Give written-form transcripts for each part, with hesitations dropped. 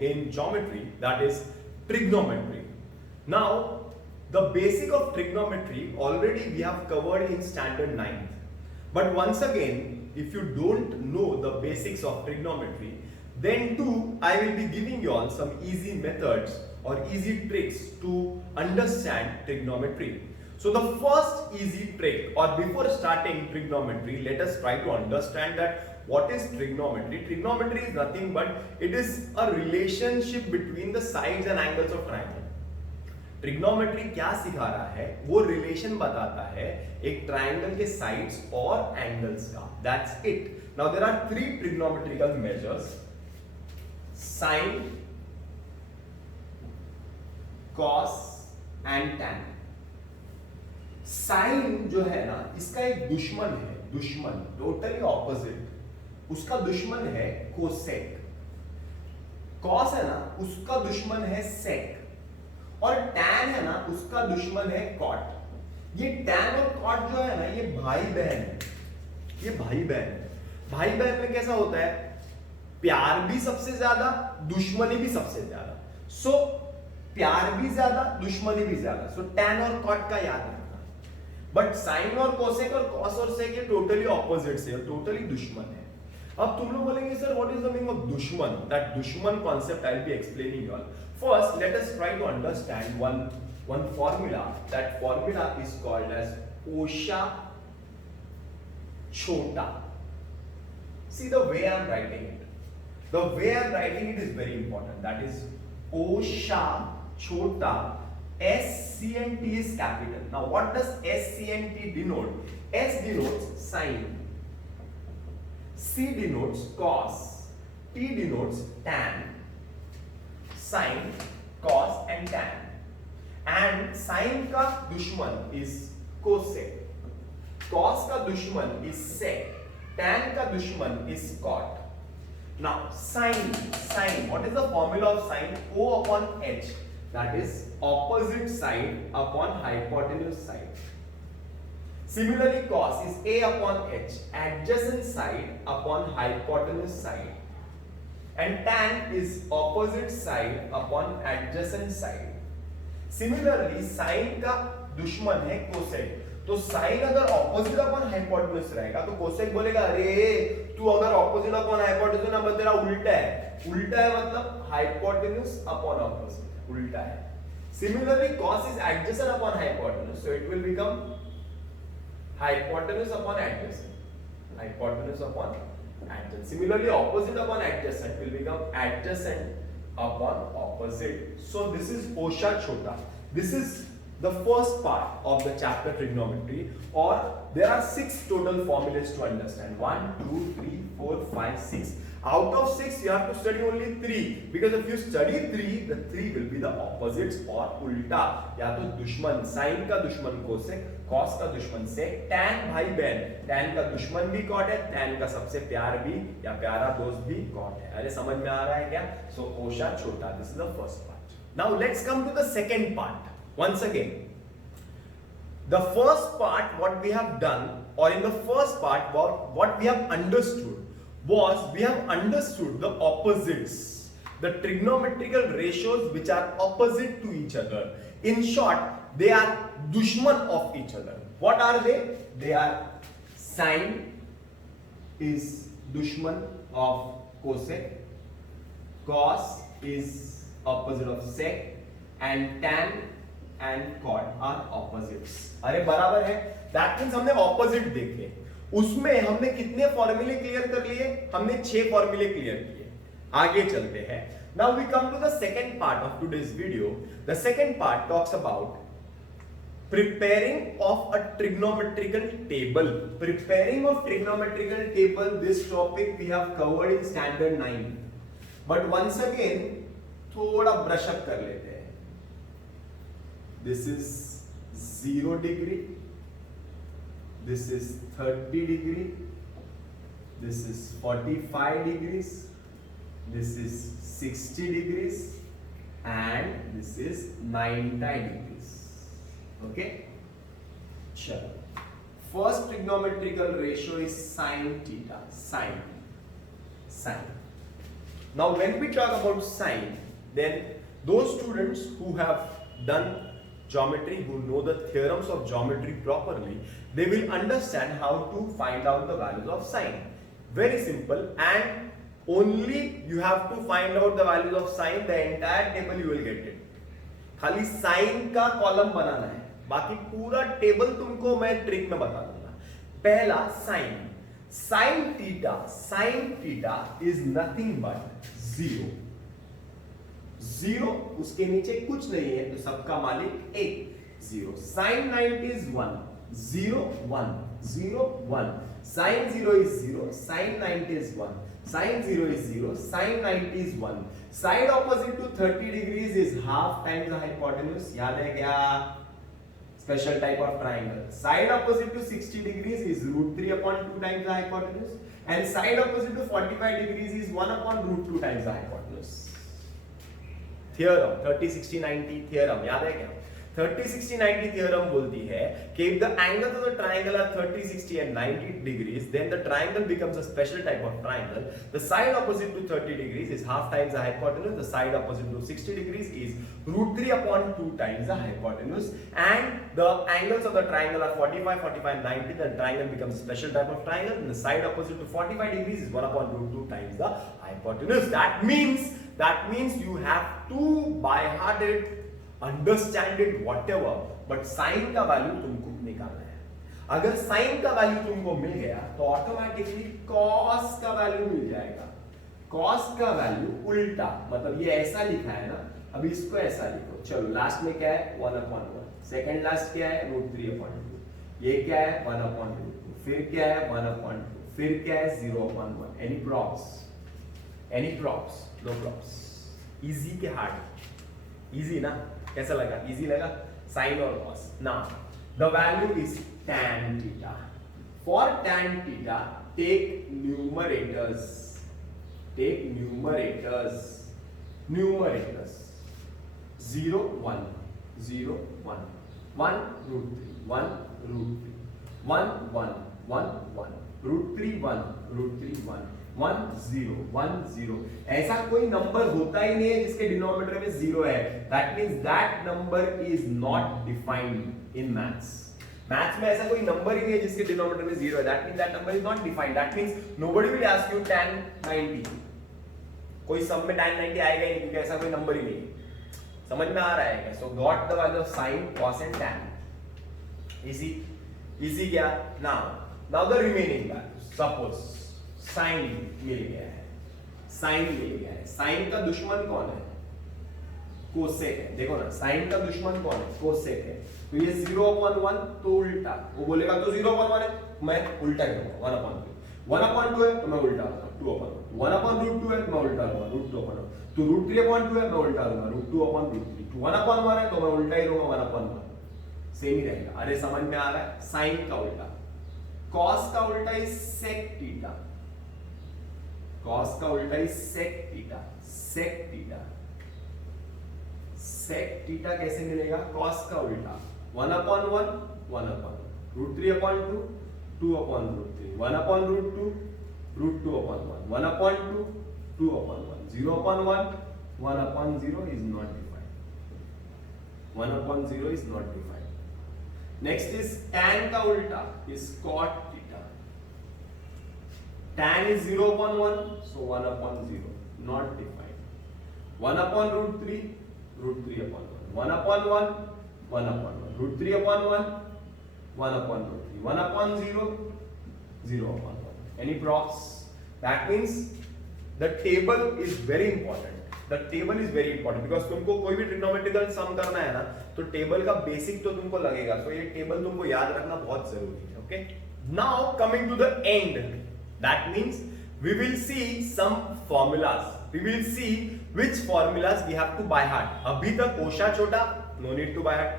in geometry, that is trigonometry. Now, the basic of trigonometry already we have covered in standard 9th. But once again, if you don't know the basics of trigonometry, then too I will be giving you all some easy methods or easy tricks to understand trigonometry. So the first easy trick, or before starting trigonometry, let us try to understand that what is trigonometry. Trigonometry is nothing but it is a relationship between the sides and angles of triangle. Trigonometry क्या सिखा रहा है, वो relation बताता है एक triangle के sides और एंगल्स का. That's it. Now there are three trigonometrical measures: sine, cos and tan. Sine जो है ना, इसका एक दुश्मन है, दुश्मन टोटली ऑपोजिट. उसका दुश्मन है कोसेक. कॉस है ना, उसका दुश्मन है सेक. और टैन है ना, उसका दुश्मन है कॉट. ये टैन और कॉट जो है ना, ये भाई बहन है. ये भाई बहन है. भाई बहन में कैसा होता है, प्यार भी सबसे ज्यादा, दुश्मनी भी सबसे ज्यादा. सो प्यार भी ज्यादा, दुश्मनी भी ज्यादा. सो टैन और कॉट का याद रखना. बट साइन और कोसेक और कॉस और सेक ये टोटली ऑपोजिट से, टोटली दुश्मन है. अब तुम लोग बोलेंगे sir what is the meaning of दुश्मन. दैट दुश्मन concept I will be explaining you all. First, let us try to understand one formula. That formula is called as Oshachota. See the way I am writing it. The way I am writing it is very important. That is Oshachota. S, C and T is capital. Now what does S, C and T denote? S denotes sine. C denotes cos. T denotes tan. Sin, cos and tan. And sin का दुश्मन is cosec, cos का दुश्मन is sec, tan का दुश्मन is cot. Now sin, what is the formula of sin? O upon h, that is opposite side upon hypotenuse side. Similarly cos is A upon h, adjacent side upon hypotenuse side. And tan is opposite side upon adjacent side. Similarly sin का दुश्मन है cosec. तो sin अगर opposite upon hypotenuse रहेगा तो cosec बोलेगा अरे तू अगर opposite upon hypotenuse ना तेरा उल्टा है. उल्टा है मतलब hypotenuse upon opposite, उल्टा है. Similarly cos is adjacent upon hypotenuse, so it will become hypotenuse upon adjacent. Hypotenuse upon adjacent. Similarly opposite upon adjacent will become adjacent upon opposite. So this is Oshachota. This is the first part of the chapter trigonometry, or there are 6 total formulas to understand. 1, 2, 3, 4, 5, 6. Out of 6 you have to study only 3, because if you study 3, the 3 will be the opposites or ulta. या तो दुश्मन, sin का दुश्मन cosec, cos का दुश्मन सेक, tan भाई बहन, tan का दुश्मन भी कॉट है, tan का सबसे प्यार भी या प्यारा दोस्त भी कॉट है. अरे समझ में आ रहा है क्या? So Oshachota, this is the first part. Now let's come to the second part. Once again, the first part what we have done, or in the first part what we have understood was, we have understood the opposites, the trigonometrical ratios which are opposite to each other. In short, they are dushman of each other. What are they? They are sine is dushman of cosec, cos is opposite of sec, and tan and cot are opposites. अरे बराबर है. That means हमने opposite देखे. उसमें हमने कितने फॉर्मूले clear कर लिए? हमने 6 फॉर्मूले क्लियर किए. आगे चलते हैं. Now we come to the second part of today's video. The second part talks about preparing of a trigonometrical table. Preparing of trigonometrical table, this topic we have covered in standard 9. But once again थोड़ा brush up कर लेते हैं. This is 0 degree. This is 30 degree. This is 45 degrees. This is 60 degrees. And this is 90 degrees. Okay? Chalo. First trigonometrical ratio is sin theta. Sin. Now when we talk about sine, then those students who have done geometry, who know the theorems of geometry properly, they will understand how to find out the values of sine. Very simple, and only you have to find out the values of sine, the entire table you will get it. खाली sign का column बनाना है, बाकी पूरा table तुमको मैं trick में बता दूंगा. पहला sine, sine theta is nothing but zero. Zero, उसके नीचे कुछ नहीं है तो सबका मालिक एक. Zero. Sine 90 is 1, 0 1 0 1. Sine 0 is 0, sine 90 is 1. Sin 0 is 0, sin 90 is 1. Side opposite to 30 degrees is half times the hypotenuse. याद है क्या? Special type of triangle. Side opposite to 60 degrees is root 3 upon 2 times the hypotenuse. And side opposite to 45 degrees is 1 upon root 2 times the hypotenuse. Theorem, 30, 60, 90 theorem. याद है क्या? 30, 60, 90 theorem बोलती है कि if the angles of the triangle are 30, 60 and 90 degrees, then the triangle becomes a special type of triangle. The side opposite to 30 degrees is half times the hypotenuse. The side opposite to 60 degrees is root 3 upon 2 times the hypotenuse. And the angles of the triangle are 45, 45, 90. The triangle becomes a special type of triangle. And the side opposite to 45 degrees is 1 upon root 2 times the hypotenuse. That means you have to by heart it, understand it whatever, but sine का value तुमको निकालना है. अगर sign का value तुमको मिल गया तो automatically cos का वैल्यू मिल जाएगा. कॉस का वैल्यू उल्टा, मतलब ये ऐसा लिखा है ना, अभी इसको ऐसा लिखो. चलो लास्ट में क्या है 1/1. सेकंड लास्ट क्या है √3/2. ये क्या है 1/2. फिर क्या है 1/2. फिर क्या है 0/1. Any props? No props. Easy के हार्ड? इजी ना? कैसा लगा? इजी लगा? साइन और cos. Now the value is tan theta. For tan theta, take numerators. 0 1 0 1 1 √3 1 √3 1 1 1 1 √3 1 √3 1 1 0 1 0. ऐसा कोई नंबर होता ही नहीं है जिसके डिनोमिनेटर में 0 है. That means that number is not defined in maths. Maths में ऐसा कोई नंबर ही नहीं है जिसके डिनोमिनेटर में 0 है. That means that number is not defined. That means nobody will ask you tan 90. कोई सम में tan 90 आएगा ही नहीं क्योंकि ऐसा कोई नंबर ही नहीं है. समझ में आ रहा है क्या? So got the value of sin, cos and tan. Easy क्या? Now the remaining values. Suppose sine मिल गया है. साइन का दुश्मन कौन है? कोसेक है. देखो ना, साइन का दुश्मन कौन है? कोसेक है. तो ये 0/1 तो उल्टा. वो बोलेगा तो 0/1 है, मैं उल्टा करूंगा 1/2. 1/2 है तो मैं उल्टा लूंगा 2/2. 1/√2 है तो मैं उल्टा लूंगा √2/2. तो √3/2 है मैं उल्टा लूंगा √2/√3. 1/1 है तो मैं उल्टा ही लूंगा 1/1. सेम ही रहेगा. अरे समझ में आ रहा है? साइन का उल्टा. कॉस का उल्टा इज सेक थीटा. कॉस का उल्टा is sec theta. Sec theta कैसे मिलेगा? कॉस का उल्टा 1/1 1/1. √3/2 2/√3. 1/√2 √2/1. 1/2 2/1. 0/1 1/0 is not defined. 1/0 is not defined. Next is tan का उल्टा is cot theta. Tan is 0/1, so 1/0, not defined. 1/√3, √3/1. 1/1, 1/1. √3/1, 1/√3. 1/0, 0/1. Any props? That means the table is very important. The table is very important because तुमको कोई भी trigonometrical सम करना है ना, तो table का बेसिक तो तुमको लगेगा. तो ये टेबल तुमको याद रखना बहुत जरूरी है. Okay, now coming to the end. That means we will see some formulas. We will see which formulas we have to by heart. अभी तक कोशा छोटा, no need to by heart.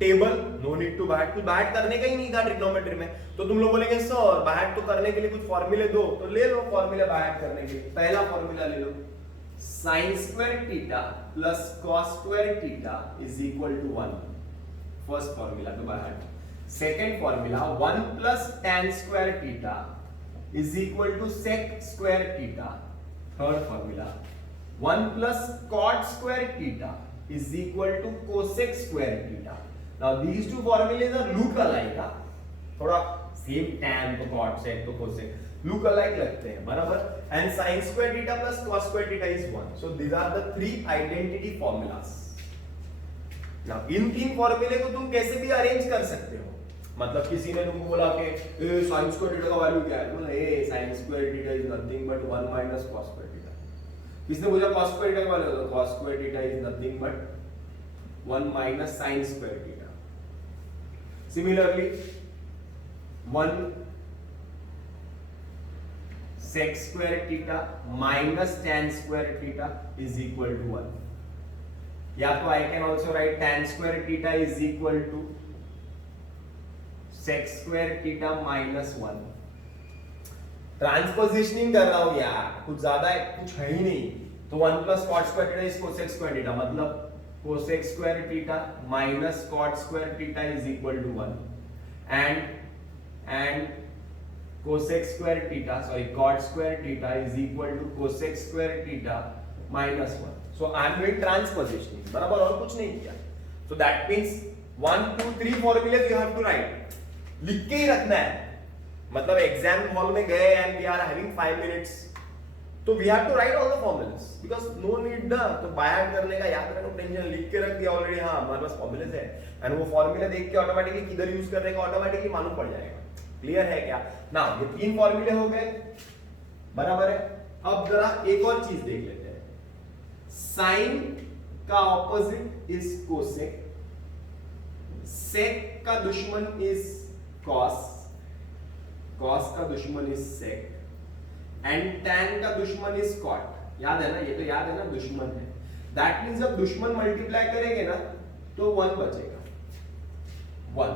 Table, no need to by heart. कुछ by heart करने का ही नहीं था trigonometry में. तो तुम लोग बोलेंगे सर by heart तो करने के लिए कुछ फॉर्मूले दो. तो ले लो फॉर्मूले by heart करने के लिए. पहला फॉर्मूला ले लो. Sin square theta plus cos square theta is equal to 1. First formula to by heart. Second formula 1 plus tan square theta is equal to sec square theta. Third formula 1 plus cot square theta is equal to cosec square theta. Now these two formulas are look alike. थोड़ा same tan तो cot sec तो cosec look alike लगते हैं, बराबर. And sin square theta plus cos square theta is 1. So these are the three identity formulas. Now इन तीन फॉर्मूले को तुम कैसे भी अरेंज कर सकते हो. मतलब किसी ने तुमको बोला कि sin square theta का वैल्यू क्या है, बोला sin square theta is nothing but 1 minus cos square theta. किसने बोला cos square theta का वैल्यू होगा, cos square theta is nothing but 1 minus sin square theta. Similarly 1 sec square theta minus tan square theta is equal to 1. या तो I can also write tan square theta is equal to sec square theta minus 1. ट्रांसपोजिशनिंग कर रहा हूं यार, कुछ ज्यादा कुछ है ही नहीं. तो 1 plus cot square theta is cosec square theta, मतलब cosec square theta minus cot square theta is equal to 1. And cosec square theta, sorry, cot square theta is equal to cosec square theta minus 1. So I am doing transpositioning, बराबर, और कुछ नहीं किया. So that means 1, 2, 3 formulas you have to write. लिख के ही रखना है. मतलब एग्जाम हॉल में गए and we are having 5 minutes, तो we have to write all the formulas because no need ना तो बाय हार्ट करने का, याद रखो, टेंशन, लिख के रख दिया ऑलरेडी. हाँ, हमारे पास फॉर्मुलास है एंड वो फॉर्मूला देख के ऑटोमेटिकली किधर यूज करने का ऑटोमेटिकली मालूम पड़ जाएगा. क्लियर है क्या? ना ये तीन फॉर्मूले हो गए, बराबर है. अब जरा एक और चीज देख लेते हैं. साइन का ऑपोजिट इज कोसेक, सेक का दुश्मन इज cos, cos का दुश्मन इज sec, and tan का दुश्मन इज cot. याद है ना, ये तो याद है ना, दुश्मन है. दैट मींस जब दुश्मन मल्टीप्लाई करेंगे ना तो 1 बचेगा, 1.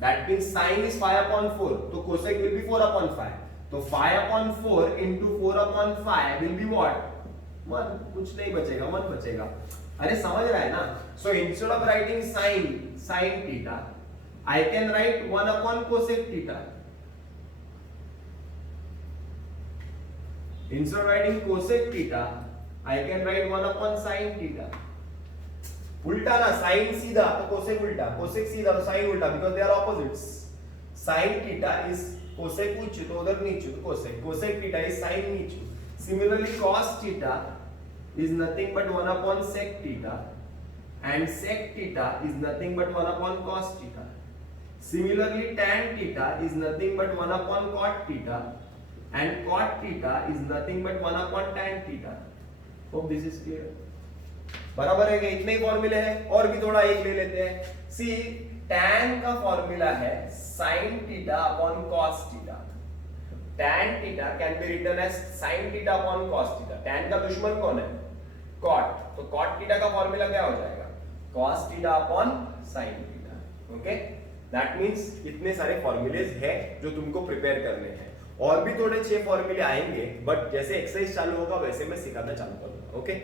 That means sin is 5 upon 4, तो cosec विल बी 4 upon 5. तो 5 upon 4 into 4 upon 5 will be what, 1. कुछ नहीं बचेगा, 1 बचेगा. अरे समझ रहा है ना? So instead of writing sin theta I can write 1 upon cosec theta. Instead of writing cosec theta, I can write 1 upon sin theta. उल्टा ना, sin सीधा तो cosec उल्टा, cosec सीधा तो sin उल्टा, because they are opposites. Sin theta is cosec ऊंचे तो उधर नीचे तो cosec, cosec theta is sin नीचे. Similarly, cos theta is nothing but 1 upon sec theta, and sec theta is nothing but 1 upon cos theta. Similarly, tan theta is nothing but 1 upon cot theta, and cot theta is nothing but 1 upon tan theta. Hope this is clear. बराबर है कि इतने ही फॉर्मूले हैं, और भी थोड़ा एक ले लेते हैं. See, tan का फॉर्मूला है sin theta upon cos theta. Tan theta can be written as sin theta upon cos theta. Tan का दुश्मन कौन है? Cot. तो cot theta का फॉर्मूला क्या हो जाएगा? Cos theta upon sin theta. Okay? That means इतने सारे फॉर्मूलेज है जो तुमको प्रिपेयर करने हैं. और भी थोड़े 6 फॉर्मूले आएंगे, बट जैसे एक्सरसाइज चालू होगा वैसे मैं सिखाना चालू करूंगा. ओके.